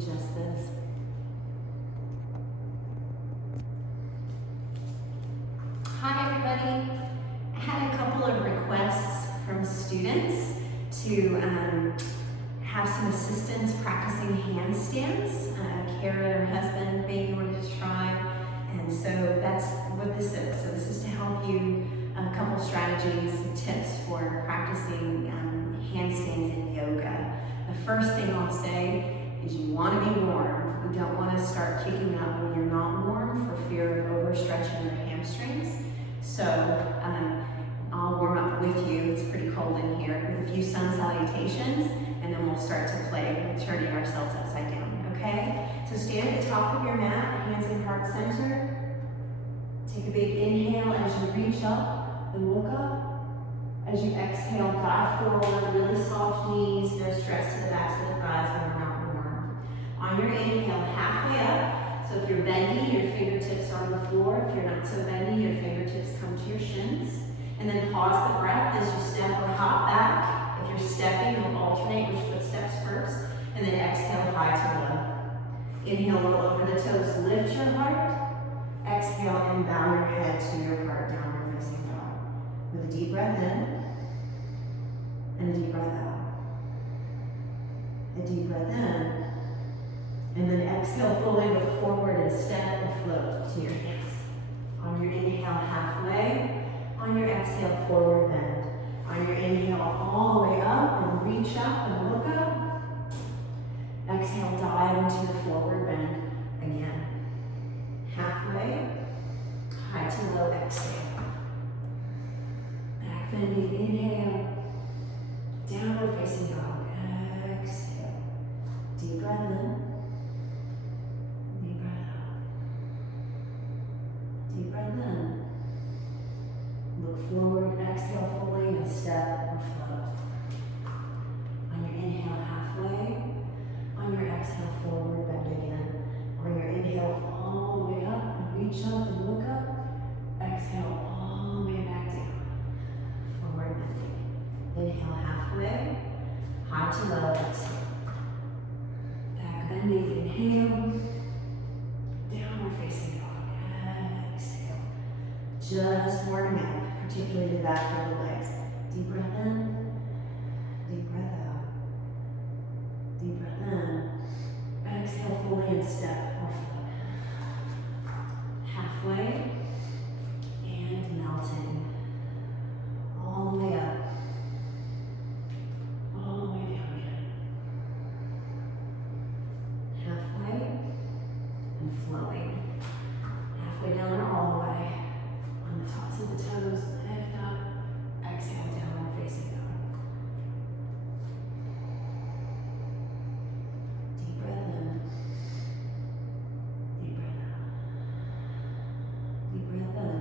just this. Hi everybody. I had a couple of requests from students to have some assistance practicing handstands. Kara and her husband maybe wanted to try, and so that's what this is. So this is to help you a couple strategies and tips for practicing handstands in yoga. The first thing I'll say is you want to be warm. You don't want to start kicking up when you're not warm for fear of overstretching your hamstrings. So I'll warm up with you. It's pretty cold in here with a few sun salutations, and then we'll start to play with turning ourselves upside down, okay? So stand at the top of your mat, hands in heart center. Take a big inhale as you reach up and look up. As you exhale, dive forward, really soft knees, no stress to the backs of the thighs when we're not warm. On your inhale, halfway up. So if you're bendy, your fingertips are on the floor. If you're not so bendy, your fingertips come to your shins. And then pause the breath as you step or hop back. If you're stepping, you'll alternate which footsteps first. And then exhale, high to low. Inhale, roll over the toes, lift your heart. Exhale and bow your head to your heart, downward facing dog. With a deep breath in. And a deep breath out. A deep breath in. And then exhale fully with forward and step and float to your hands. On your inhale, halfway. On your exhale, forward bend. On your inhale, all the way up and reach up and look up. Exhale, dive into your forward bend again. Halfway, high to low, exhale. Back bending, inhale. Downward facing dog, exhale. Deep breath in. Deep breath out. Deep breath in. Look forward, exhale fully, and step or float. On your inhale, halfway. On your exhale, forward bend again. On your inhale, all the way up, and reach up and look up. Exhale, all the way back down. Forward bending. Inhale, halfway. High to low, exhale. Back bending, inhale. Downward facing dog, exhale. Just warming up. Particularly the back of the legs. Deep breath in, deep breath out. Deep breath in. Exhale fully and step or float. Halfway and melting. All the way up. All the way down again. Halfway and flowing. Halfway down or all the way. On the tops of the toes. Exhale, downward facing dog. Deep breath in. Deep breath out. Deep breath in.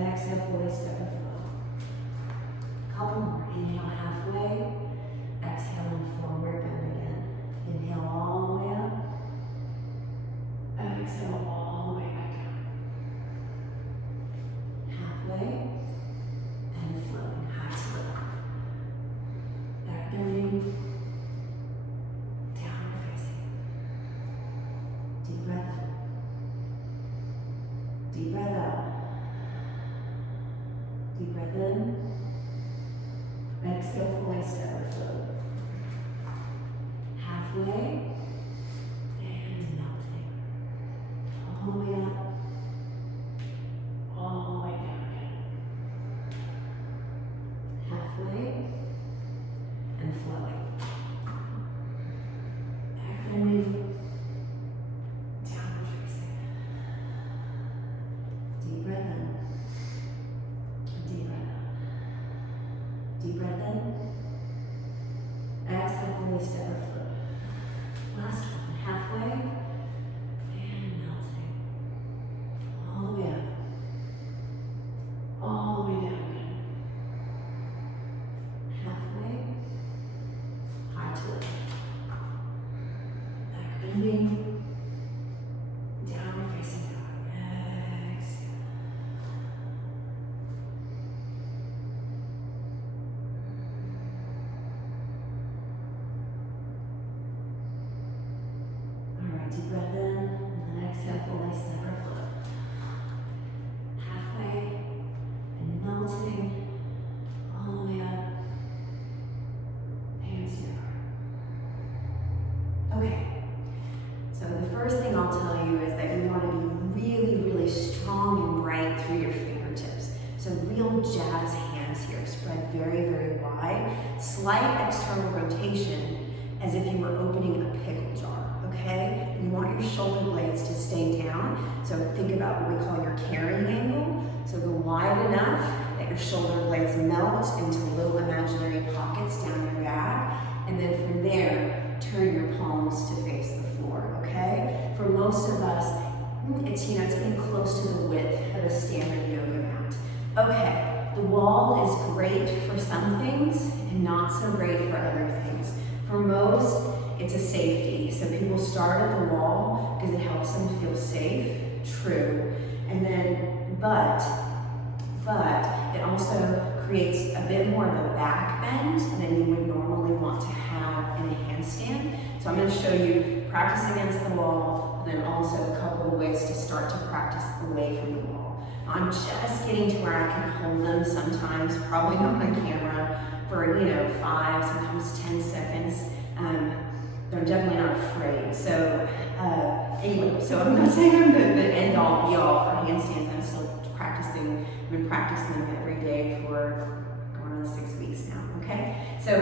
Exhale, fully step and flow. Couple more. Inhale, halfway. Exhale and forward bend again. Inhale all the way up. Exhale all the way back down. Halfway. And flowing, high to low. Back bending, downward facing. Deep breath in. Deep breath out. Deep breath in. Exhale, fully step or float. Halfway. And melting. All the way up. All the way down. Halfway and flowing. Back bending, downward facing. Deep breath in. Deep breath out. Deep breath in. Exhale, fully step or float. Last one. Halfway and melting. All the way up. All the way down again. Halfway, high to low. Back bending, downward facing dog. Exhale. very, very wide. Slight external rotation as if you were opening a pickle jar, okay? You want your shoulder blades to stay down. So think about what we call your carrying angle. So go wide enough that your shoulder blades melt into little imaginary pockets down your back. And then from there, turn your palms to face the floor, okay? For most of us, it's getting close to the width of a standard yoga mat. Okay, the wall is great for some things and not so great for other things. For most, it's a safety. So people start at the wall because it helps them feel safe, true. And then, but it also creates a bit more of a back bend than you would normally want to have in a handstand. So I'm going to show you practice against the wall, and then also a couple of ways to start to practice away from the wall. I'm just getting to where I can hold them sometimes, probably not on camera, for 5, sometimes 10 seconds. But I'm definitely not afraid. So anyway, so I'm not saying I'm the end all be all for handstands. I'm still practicing. I've been practicing them every day for going on 6 weeks now. Okay, so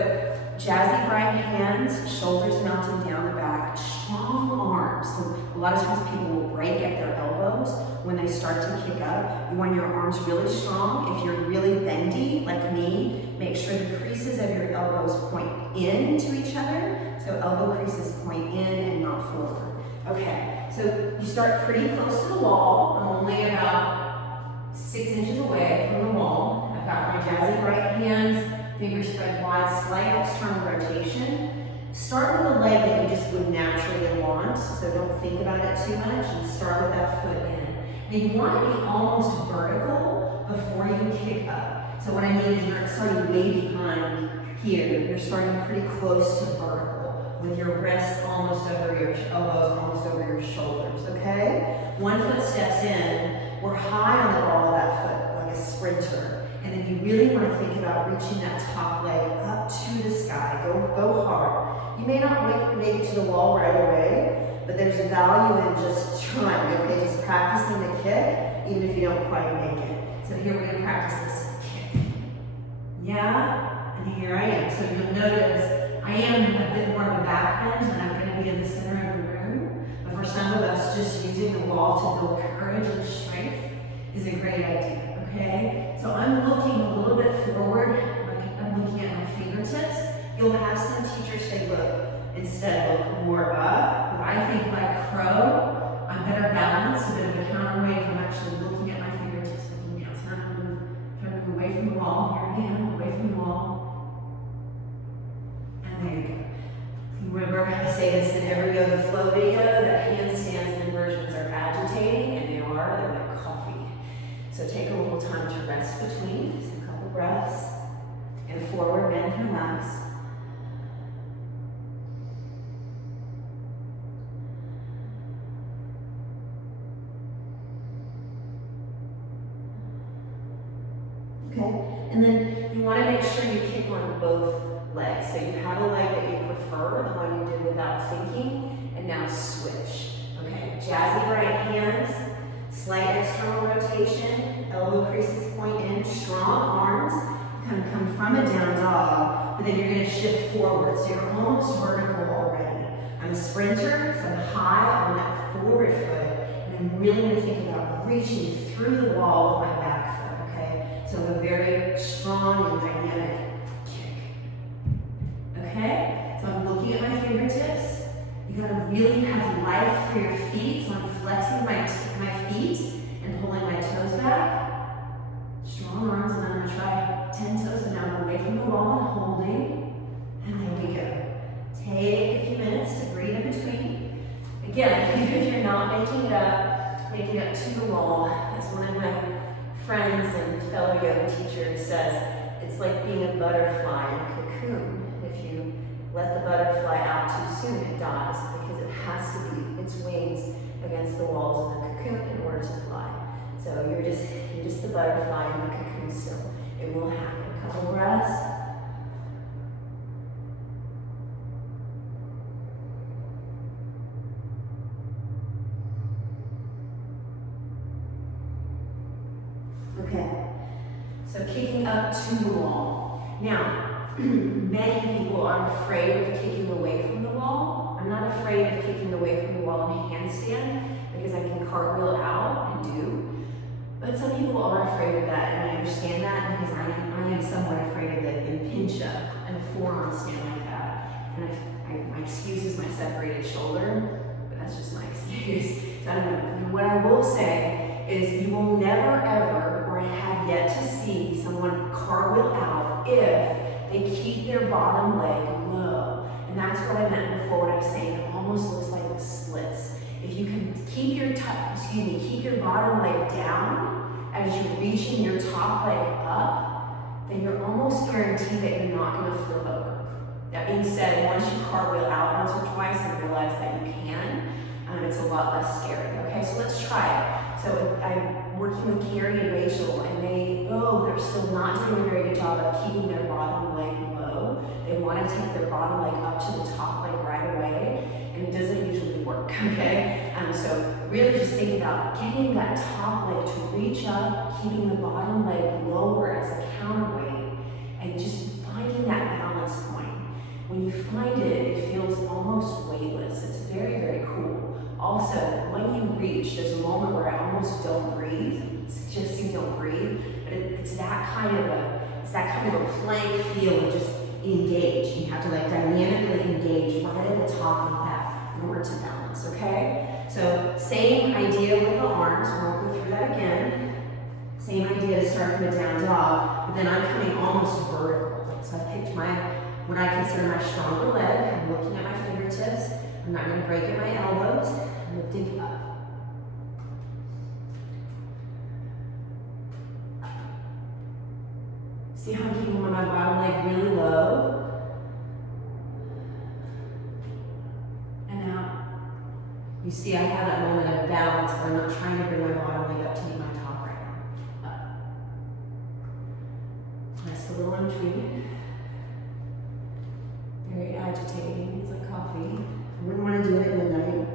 jazzy right hands, shoulders mounting down the back, strong arms. So a lot of times people will break at their elbows when they start to kick up. You want your arms really strong. If you're really bendy, like me, make sure the creases of your elbows point in to each other. So elbow creases point in and not forward. Okay, so you start pretty close to the wall. I'm only about 6 inches away from the wall. I've got my jazzy right hands, fingers spread wide, slight external rotation. Start with the leg that you just would naturally want, so don't think about it too much, and start with that foot in. And you want to be almost vertical before you kick up. So what I mean is you're not starting way behind here. You're starting pretty close to vertical, with your wrists almost over your elbows, almost over your shoulders, okay? One foot steps in, we're high on the ball of that foot, like a sprinter. And then you really want to think about reaching that top leg up to the sky. Go hard. You may not make it to the wall right away, but there's a value in just trying, okay? Just practicing the kick, even if you don't quite make it. So here we're going to practice this kick. Yeah, and here I am. So you'll notice I am a bit more of a back bend, and I'm going to be in the center of the room. But for some of us, just using the wall to build courage and strength is a great idea. Okay, so I'm looking a little bit forward, like I'm looking at my fingertips. You'll have some teachers say, look, instead look more up. But I think like crow, I'm better balanced, a bit of a counterweight. I'm actually looking at my fingertips, looking down. So I'm trying to move away from the wall. Here I am, away from the wall. And there you go. Remember, I say this in every yoga flow video, that handstands and inversions are agitating, and they're like coffee. So take a little time to rest between, just a couple breaths, and forward bend and relax. Okay, and then you want to make sure you kick on both legs. So you have a leg that you prefer, the one you did without thinking, and now switch. Okay, jazzy right hands, slight external rotation, elbow creases point in, strong arms, kind of come from a down dog, but then you're going to shift forward, so you're almost vertical already. I'm a sprinter, so I'm high on that forward foot, and I'm really going to think about reaching through the wall with my back foot, okay? So a very strong and dynamic kick. Okay? So I'm looking at my fingertips. You gotta really have life through your feet, so I'm flexing my feet and pulling my toes back. Strong arms, and I'm gonna try 10 toes, and now I'm away from the wall and holding. And there we go. Take a few minutes to breathe in between. Again, even if you're not making it up to the wall, as one of my friends and fellow yoga teachers says, it's like being a butterfly in a cocoon. If you let the butterfly out too soon, it dies, because it has to beat its wings against the walls of the cocoon in order to fly. So you're just the butterfly in the cocoon still. It will happen. A couple breaths. Okay, so kicking up to the wall. Many people are afraid of kicking away from the wall. I'm not afraid of kicking away from the wall in a handstand because I can cartwheel out and do. But some people are afraid of that, and I understand that because I am somewhat afraid of it in pinch up and a forearm stand like that. And my excuse is my separated shoulder, but that's just my excuse. So I don't know. And what I will say is you will never ever or have yet to see someone cartwheel out if they keep their bottom leg low. And that's what I meant before when I was saying it almost looks like the splits. If you can keep your bottom leg down as you're reaching your top leg up, then you're almost guaranteed that you're not going to flip over. That being said, once you cartwheel out once or twice and realize that you can, it's a lot less scary. Okay, so let's try it. So I'm working with Carrie and Rachel, and they're still not doing a very good job of keeping their bottom leg low. They want to take their bottom leg up to the top leg right away, and it doesn't usually work, okay? So really just think about getting that top leg to reach up, keeping the bottom leg lower as a counterweight, and just finding that balance point. When you find it, it feels almost weightless. It's very, very cool. Also, when you reach, there's a moment where I almost don't breathe. It's just you don't breathe, but it's that kind of a plank feel of just engage. You have to like dynamically engage right at the top of that in order to balance, okay? So same idea with the arms. We won't go through that again. Same idea to start from a down dog, but then I'm coming almost vertical. So I picked what I consider my stronger leg. I'm looking at my fingertips. I'm not going to break at my elbows. I'm lifting up. See how I'm keeping my bottom leg really low. And now, you see I have that moment of balance, but I'm not trying to bring my bottom leg up to meet my top right arm. Up. Rest a little in between. Very agitating. It's like coffee. I wouldn't want to do it at midnight.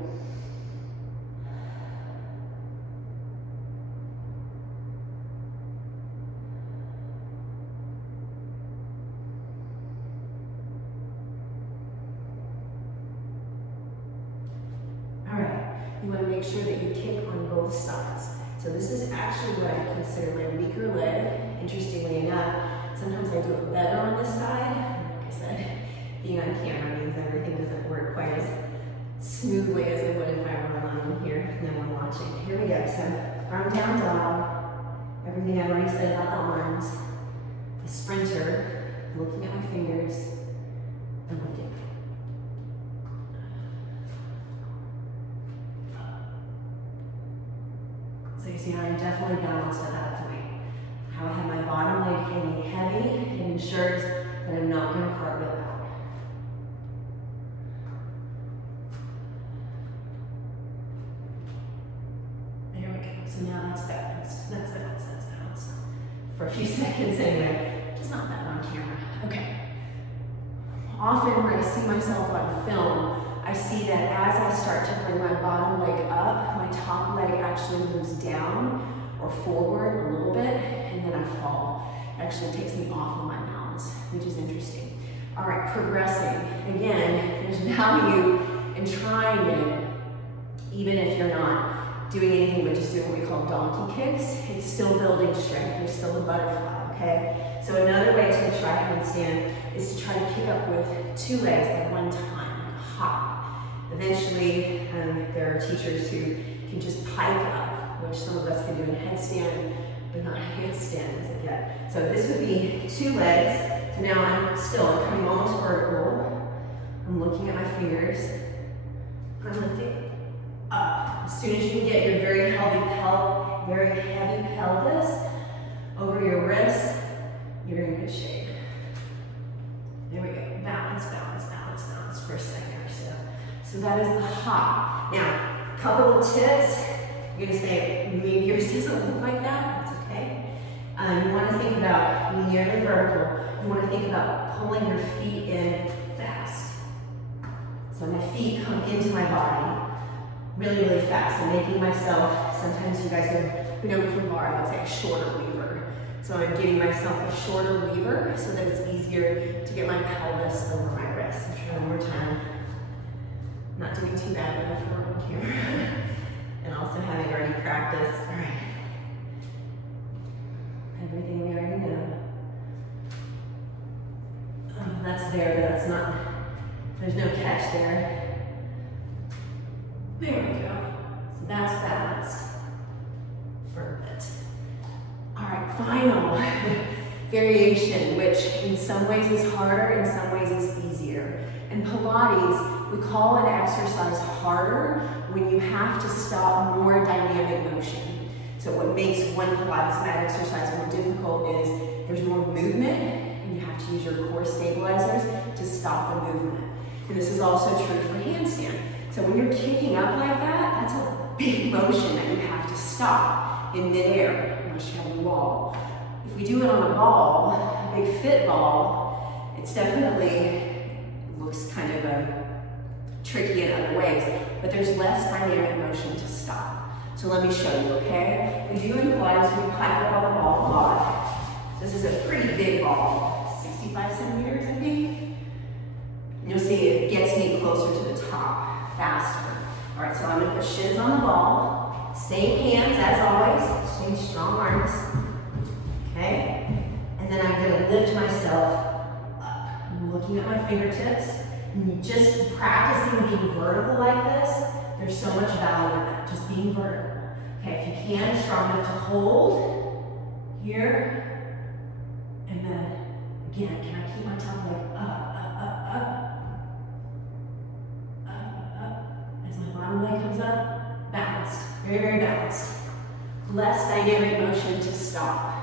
You want to make sure that you kick on both sides. So this is actually what I consider my weaker leg. Interestingly enough, sometimes I do it better on this side. Like I said, being on camera means everything doesn't work quite as smoothly as it would if I were alone here and no one watching. Here we go. So from down dog, everything I've already said about the arms, the sprinter, looking at my fingers, and lifting. So you see how I'm definitely balanced at that point. How I have my bottom leg hanging heavy, it ensures that I'm not going to cartwheel out. There we go. So now that's balanced. That's balanced. For a few seconds anyway. It's not that on camera. Okay. Often when I see myself on film, I see that as I start to bring my bottom leg up, my top leg actually moves down or forward a little bit, and then I fall. It actually takes me off of my balance, which is interesting. All right, progressing. Again, there's value in trying it, even if you're not doing anything but just doing what we call donkey kicks. It's still building strength. There's still a butterfly, okay? So another way to try handstand is to try to kick up with two legs at one time, like a hop. Eventually, there are teachers who can just pike up, which some of us can do in headstand, but not handstand as of yet. So this would be two legs. So now I'm coming almost vertical. I'm looking at my fingers. I'm lifting up. As soon as you can get your very heavy pelvis over your wrists, you're in good shape. There we go. Balance for a second or so. So that is the hop. Now, a couple of tips. You're going to say, maybe yours doesn't look like that. That's okay. You want to think about, when you're in vertical, you want to think about pulling your feet in fast. So my feet come into my body really, really fast. I'm making myself, sometimes you guys who know me from bar, I would say a shorter lever. So I'm giving myself a shorter lever so that it's easier to get my pelvis over my wrist. I'll try one more time. Not doing too bad enough for on camera. And also having already practiced. All right. Everything we already know. Oh, that's there, but that's not, there's no catch there. There we go. So that's balance. Perfect. All right, final variation, which in some ways is harder, in some ways is easier. In Pilates, we call an exercise harder when you have to stop more dynamic motion. So what makes one Pilates mat exercise more difficult is there's more movement and you have to use your core stabilizers to stop the movement. And this is also true for handstand. So when you're kicking up like that, that's a big motion that you have to stop in midair unless you have a wall. If we do it on a ball, a big fit ball, it's definitely looks kind of tricky in other ways, but there's less dynamic motion to stop. So let me show you, okay? We do in Pilates, we pipe up on the ball a lot. This is a pretty big ball, 65 centimeters, I think. You'll see it gets me closer to the top, faster. All right, so I'm gonna put shins on the ball, same hands as always, same strong arms, okay? And then I'm gonna lift myself up. I'm looking at my fingertips, and just practicing being vertical like this, there's so much value in that, just being vertical. Okay, if you can, strong enough to hold here, and then again, can I keep my top leg up, as my bottom leg comes up, balanced, very, very balanced. Less dynamic motion to stop.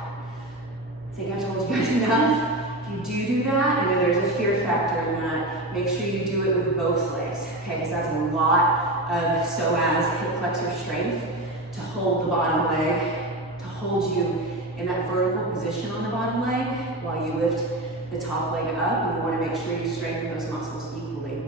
I think I've told you guys enough. If you do that, I know there's a fear factor in that, make sure you do it with both legs, okay, because that's a lot of psoas, hip flexor strength, to hold the bottom leg, to hold you in that vertical position on the bottom leg while you lift the top leg up, and you want to make sure you strengthen those muscles equally.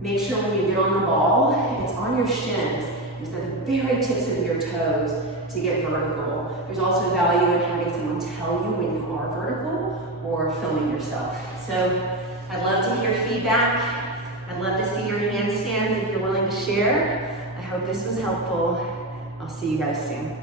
Make sure when you get on the ball, it's on your shins, it's at the very tips of your toes to get vertical. There's also value in having someone tell you when you are vertical or filming yourself. So I'd love to hear feedback. I'd love to see your handstands if you're willing to share. I hope this was helpful. I'll see you guys soon.